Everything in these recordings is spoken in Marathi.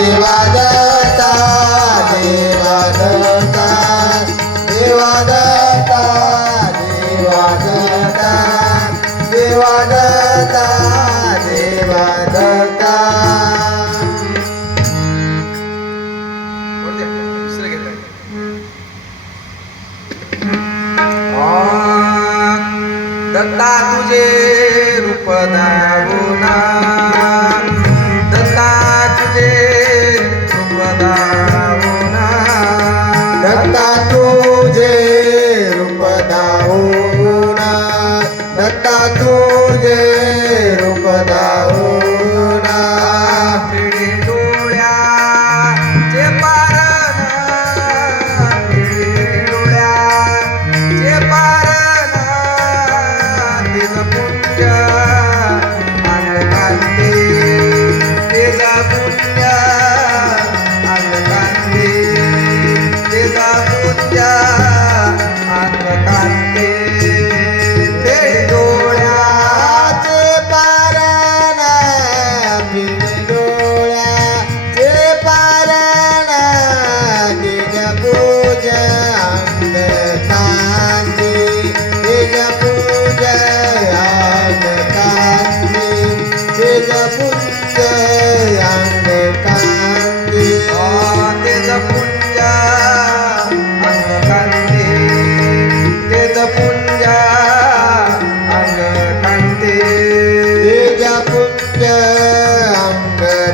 देवादत्ता देवादत्ता देवादत्ता देवादत्ता देवादत्ता देवादत्ता दत्ता तुझे रूप दावना दत्ता तुझे रूप दावना दत्ता तुझे रूप दावना दत्ता तुझे रूप दावना पिढी डोळ्याचे पारणा पिढी डोळ्याचे पारणा तिज पुण्य अंगकांती तिचा पुण्य अंगकांती तिचा पुण्य अंगकांती पिढी डोळ्याचे पारणा पिढी डोळ्याचे पारणा तिज पूजा अंगकांती तिज पूजा अंगकांती तिज पूजा अंगकांती तेज पुंज अंगकांती तेज पुंज अंगकांती तेज पूज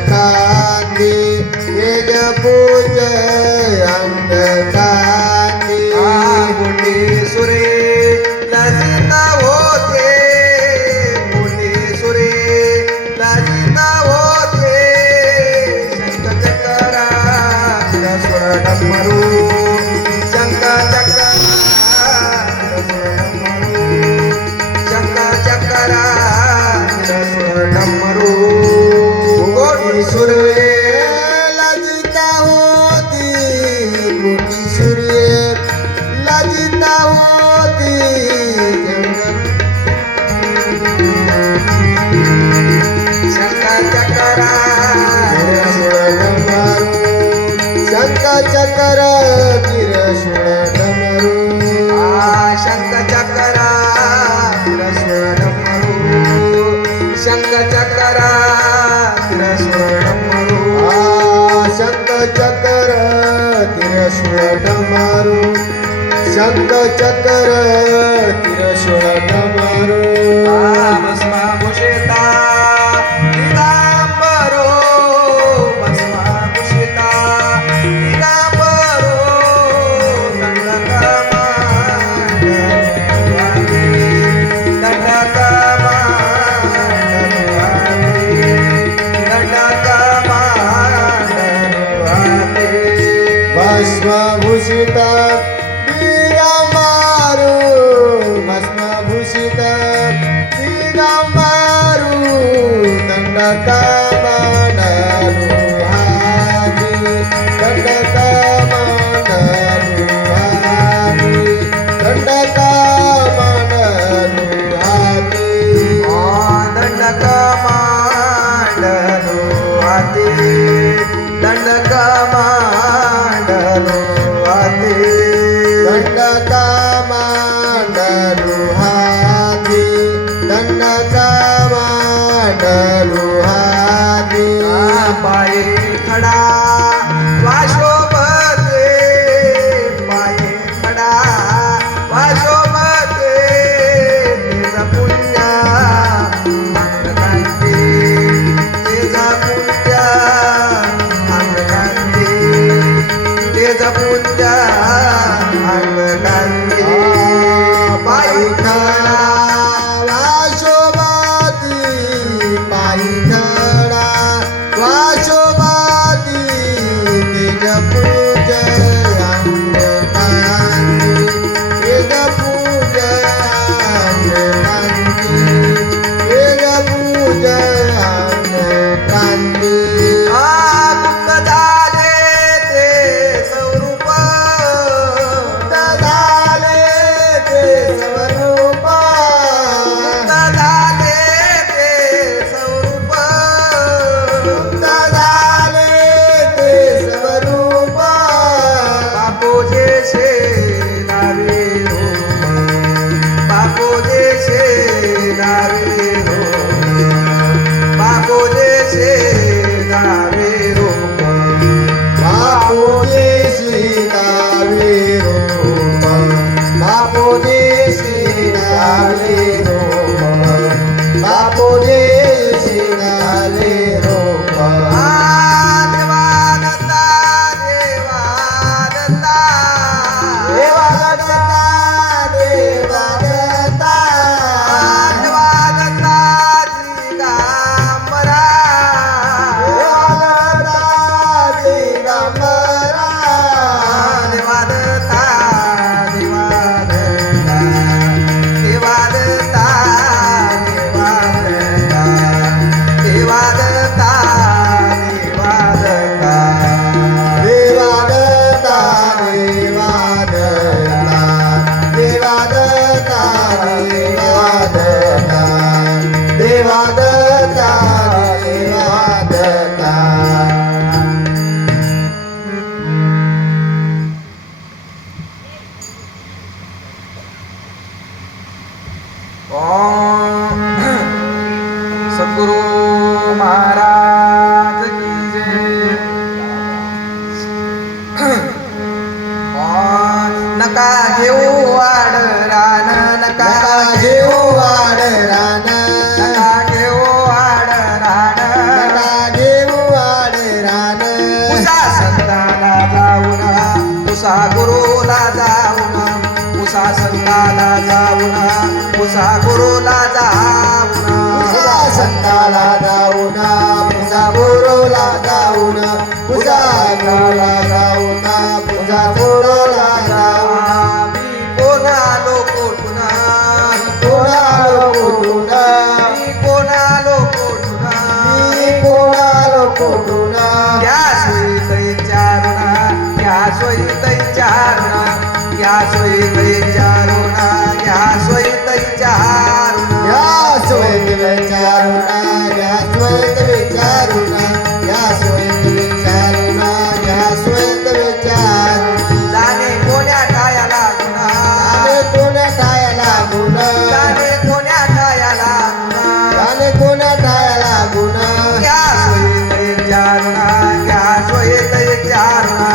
अंगकांती तेज पूज अंगकांती गोटी सुरे लसिता होते गोटी सुरे लसिता होते शंखचक्रा सुर डमरू शंखचक्रा शंखचक्रा सुर डमरू गोटी सुरे लजिता होती कोटी सूर्य लजिता होती शंखचक्रा शंखचक्र तिरसुळ डमरू शंखचक्रा तिरसुळ डमरू शंखचक्रा तिरसुळ डमरू शंखचक्र तिरसुळ डमरू शंखचक्र तिरसुळ डमरू भस्माभूषिता दिगंबरो भस्माभूषिता दिगंबरो भस्मभूषिता दिगंबरो भस्मभूषिता दिगंबरो दंडकमंडलु हारी दंडकमंडलु हारी दंडकमंडलु हारी दंडकमांडलो हाती दंडकमांडलो हाती दंडकमंडलु हारी दंडकमंडलु हारी पाये खडा वाशोबते पाये खडा वाशोबते तेजा पुण्य अंगकांती तेजा पुण्य अंगकांती तेजा पुण्य अंगकांती पायी खडा वाशोबाती पायी खडा वाशोबाती घेऊ वाढ रान नका नका घेऊ वाढ रान नका घेऊ वाढ रान नका घेऊ वाढ रान उसा संताला जाऊन उसा गुरुला जाऊन उसा संताला जाऊन उसा गुरुला जाऊन पूजा संताला जाऊन पूजा गुरुला जाऊन पूजा गुरुला जाऊन पूजा गुरुला जाऊन मी कोणालो कोठून कोणालो कुठून मी कोणालो कोठून मी कोणालो कुठून या सोयीत विचारुणा या सोयीत विचारुणा या सोयीत विचारुणा या सोयीत विचारुणा या सोयीत विचारुणा या सोयीत विचारुणा या सोयीत विचारुणा या सोयीत विचारुणा जाणे कोण्या ठायाला गुन्हा जाणे कोण्या ठायाला गुण जाणे कोण्या ठायाला गुन्हा जाणे कोण्या ठायाला गुण या सोयीत विचारुणा या सोयीत विचारुणा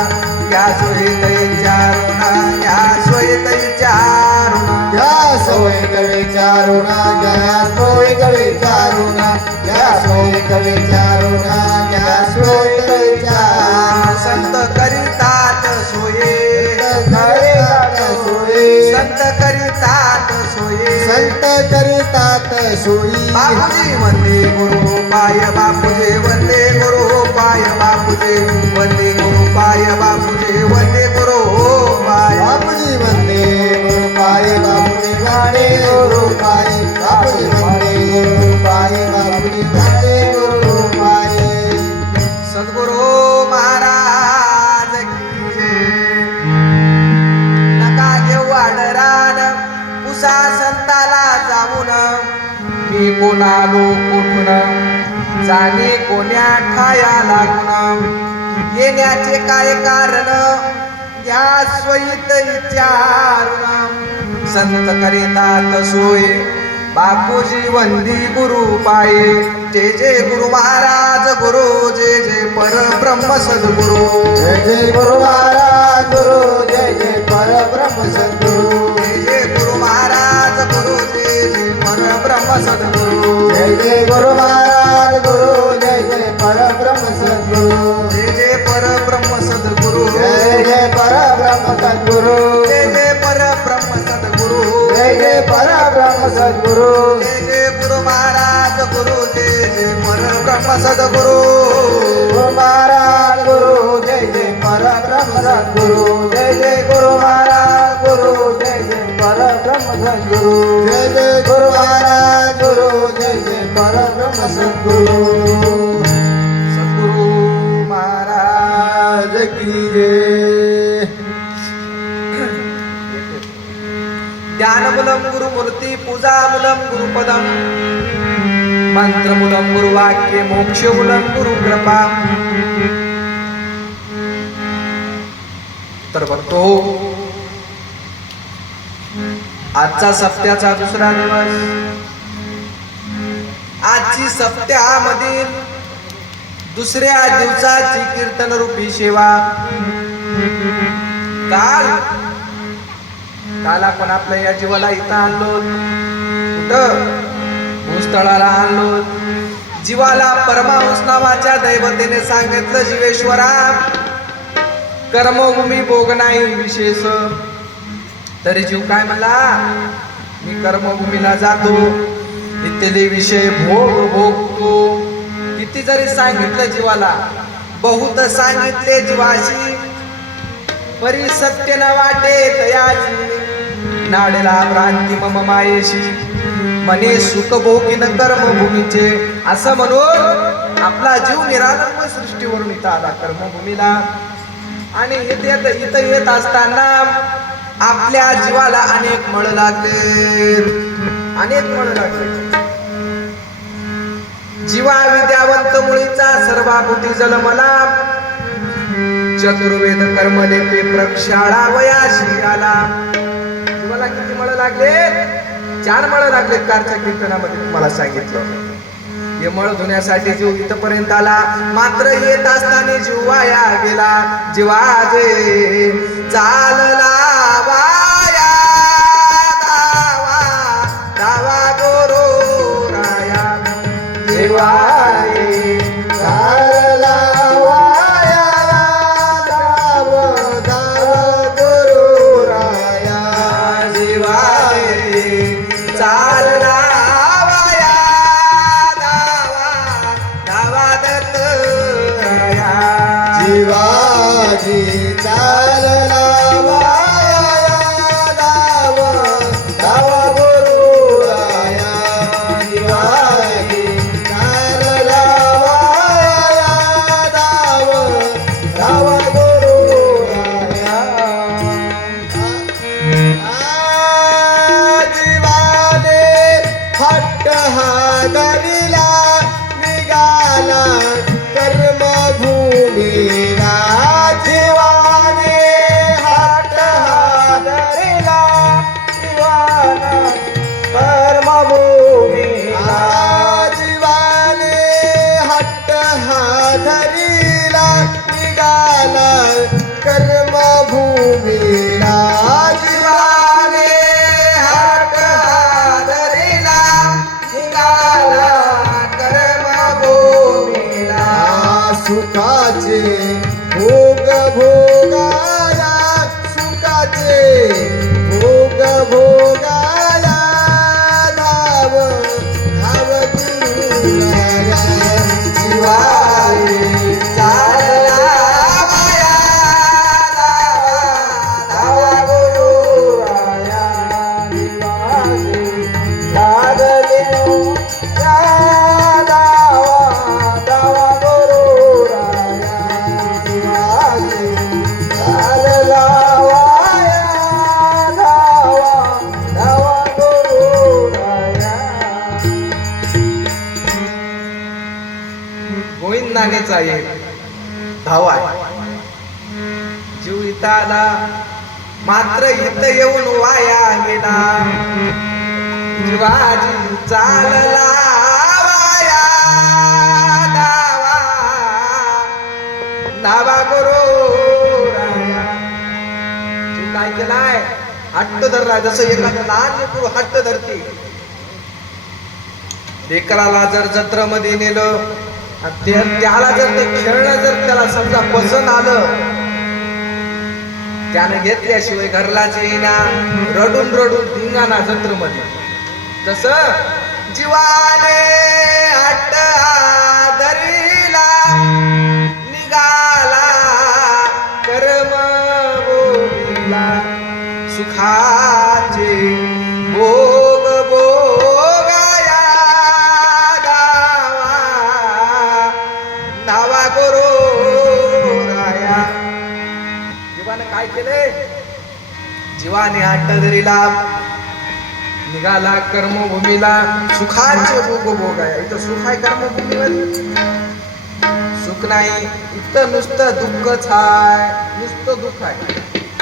या सोयीत विचारुणा या सोयीत विचारुणा या सोयीत विचारुणा या सोयीत विचारुणा या सोयीत विचारुणा या सोयीत विचारुणा संत करीतात सोये करीतात सोयी संत करीतात सोये संत करीतात सोयी बापूजी वंदे गुरु पाय बापूजी वंदे गुरु पाय बापूजी वंदे गुरु पाय बापूजी वंदे गुरु पाय बापूजी वंदे गुरु पाय बापूजी वंदे गुरु पाय बापूजी वंदे गुरु पाय बापूजी वंदे गुरु पाय सद्गुरु महाराज की जय. नका घेऊ आडरान उसा संताला जाऊन मी कोणालो कुठून जाणे कोण्या ठाया लागून येण्याचे काय कारण या स्वयीत विचारुन संत करीतात सोय बापूजी वंदी गुरु पाये जय जय गुरु महाराज गुरु जय जय परब्रह्म सद्गुरु जय जय गुरु महाराज गुरु जय जय परब्रह्म सद्गुरु जय जय गुरु महाराज गुरु जय जय परब्रह्म सद्गुरु जय जय गुरु महाराज गुरु जय जय परब्रह्म सद्गुरु जय जय परब्रह्म सद्गुरु जय जय परब्रह्म सद्गुरु जय जय परब्रह्म सद्गुरु जय जय परब्रह्म सद्गुरु जय जय गुरु महाराज गुरु जय जय परब्रह्म सद्गुरु गुरु महाराज गुरु जय जय परब्रह्म सद्गुरु जय जय गुरु महाराज गुरु जय जय परब्रह्म सद्गुरु जय जय गुरु महाराज गुरु जय जय परब्रह्म सद्गुरु सद्गुरु महाराज आज की जय ध्यानमूलं गुरुमूर्ती पूजामूलं गुरुपदम मंत्रमूलं गुरुवाक्य मोक्षमूलं गुरुकृपा. तर बघतो आजचा सप्त्याचा दुसरा दिवस. आजची सप्त्यामधील दुसऱ्या दिवसाची कीर्तन रूपी सेवा. काल आपण आपल्या या जीवाला इथं आणलो, कुठं भूस्थळाला आणलो. जीवाला परमाहंस नावाच्या दैवतेने सांगितलं, जीवेश्वरा कर्मभूमी भोग नाही विशेष. तरी जीव काय म्हणला, मी कर्मभूमीला जातो, इथले विषय भोगतो. किती जरी सांगितलं जीवाला, बहुत सांगितले जीवाशी, परी सत्य न वाटे तयाची. नाडेला भ्रांती मम मायेशी, मने सुख भोगीन कर्मभूमीचे. असं म्हणून आपला जीव निरालंब सृष्टीवरून इथं आला कर्मभूमीला. आणि इथं येत असताना आपल्या जीवाला अनेक मळ लागले, अनेक मळ लागले. जीवा विद्यावंत मुळीचा सर्वाभूती जलमला. चतुर्वेद कर्मलेपे प्रक्षाळा वयाशी आला. जीवाला किती मळ लागले? 4 मळ लागले. कारच्या कीर्तनामध्ये तुम्हाला सांगितलं. हे मळ धुण्यासाठी जीव इथपर्यंत आला, मात्र येत असताना जीव वाया गेला. जीवा जे चालला वाया शिवाजी चालला वाया धाव धाव गुरुराया शिवाजी चालला वाया धाव धाव गुरुराया जीवाने हट्ट हा धरिला निघाला कर्मभूमीला जीवाने हट्ट हा धरिला जीवाना कर्मभूमीला जीवाने हट्ट हा धरिला निघाला कर्मभूमीला जीवाने हट्ट हा धरिला निघाला कर्मभूमीला सुखाचे भोग भोगाया सुखाचे भोग भोगाया धाव धाव गुरुराया शिवाजी चालला वाया धाव धाव गुरुराया शिवाजी लागले या धावा धाव गुरुराया शिवाजी चालला वाया धावा धाव गुरुराया गोविंदानेचा एक धावा आहे. जीव इथं आला मात्र इथं येऊन वाया गेला. शिवाजी चालला वाया धावा धावा गुरुराया. जीव काय केलाय? हट्ट धरला. जसं एखादं लहान लेकरू हट्ट धरते. लेकराला जर जत्रेमध्ये नेलं आणि त्याला जर ते खेळणं जर त्याला समजा पसंत आलं, त्यानं घेतल्याशिवाय घरलाच येईना, रडून रडून धिंगाणा जत्रेमध्ये. तसं जीवाने हट्ट धरिला निघाला कर्मभूमीला. सुखाचे भोग भोगाया धावा धावा गुरुराया. जीवाने काय केले? जीवाने हट्ट धरिला निघाला कर्मभूमीला. सुखाचे भोग भोगाया. इथं सुख आहे कर्मभूमीवर? सुख नाही, इथं नुसतं दुःखच आहे, नुसतं दुःख आहे.